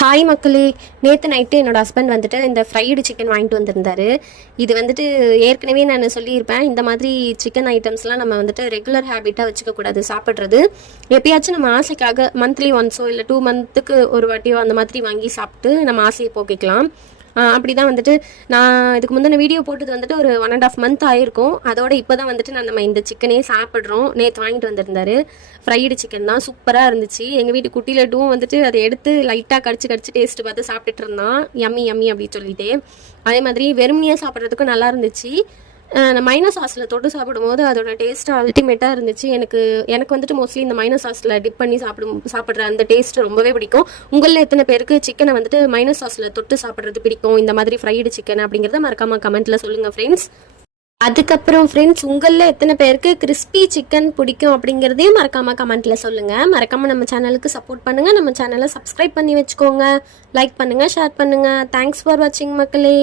Hi மக்களே, நேற்று night என்னோடய ஹஸ்பண்ட் வந்துட்டு இந்த ஃப்ரைடு சிக்கன் வாங்கிட்டு வந்திருந்தாரு. இது வந்துட்டு ஏற்கனவே நான் சொல்லியிருப்பேன், இந்த மாதிரி சிக்கன் ஐட்டம்ஸ்லாம் நம்ம வந்துட்டு ரெகுலர் ஹேபிட்டாக வச்சுக்கக்கூடாது சாப்பிட்றது. எப்பயாச்சும் நம்ம ஆசைக்காக மந்த்லி ஒன்ஸோ இல்லை 2 மந்த்துக்கு ஒரு வாட்டியோ அந்த மாதிரி வாங்கி சாப்பிட்டு நம்ம ஆசையை போக்கிக்கலாம். அப்படி தான் வந்துட்டு நான் இதுக்கு முந்தின வீடியோ போட்டது வந்துட்டு ஒரு 1.5 மந்த் ஆயிருக்கும். அதோட இப்போ தான் வந்துட்டு நம்ம இந்த சிக்கனே சாப்பிட்றோம். நேற்று வாங்கிட்டு வந்திருந்தாரு. ஃப்ரைடு சிக்கன் தான், சூப்பராக இருந்துச்சு. எங்கள் வீட்டு குட்டி லட்டும் வந்துட்டு அதை எடுத்து லைட்டாக கடிச்சு டேஸ்ட்டு பார்த்து சாப்பிட்டுட்டு இருந்தான். யம்மி யம்மி அப்படின்னு சொல்லிட்டு. அதே மாதிரி வெறுமனையாக சாப்பிட்றதுக்கும் நல்லா இருந்துச்சு. மைனஸ் சாஸில் தொட்டு சாப்பிடும்போது அதோட டேஸ்ட் அல்டிமேட்டாக இருந்துச்சு. எனக்கு வந்துட்டு மோஸ்ட்லி இந்த மைனஸ் சாஸில் டிப் பண்ணி சாப்பிட்ற அந்த டேஸ்ட் ரொம்பவே பிடிக்கும். உங்களில் எத்தனை பேருக்கு சிக்கனை வந்துட்டு மைனஸ் சாஸில் தொட்டு சாப்பிட்றது பிடிக்கும், இந்த மாதிரி ஃப்ரைடு சிக்கன் அப்படிங்கிறத மறக்காமல் கமெண்ட்டில் சொல்லுங்கள் ஃப்ரெண்ட்ஸ். அதுக்கப்புறம் ஃப்ரெண்ட்ஸ், உங்களில் எத்தனை பேருக்கு கிறிஸ்பி சிக்கன் பிடிக்கும் அப்படிங்கிறதையும் மறக்காமல் கமெண்ட்டில் சொல்லுங்கள். மறக்காமல் நம்ம சேனலுக்கு சப்போர்ட் பண்ணுங்கள். நம்ம சேனலை சப்ஸ்கிரைப் பண்ணி வச்சுக்கோங்க. லைக் பண்ணுங்கள், ஷேர் பண்ணுங்கள். தேங்க்ஸ் ஃபார் வாட்சிங் மக்களே.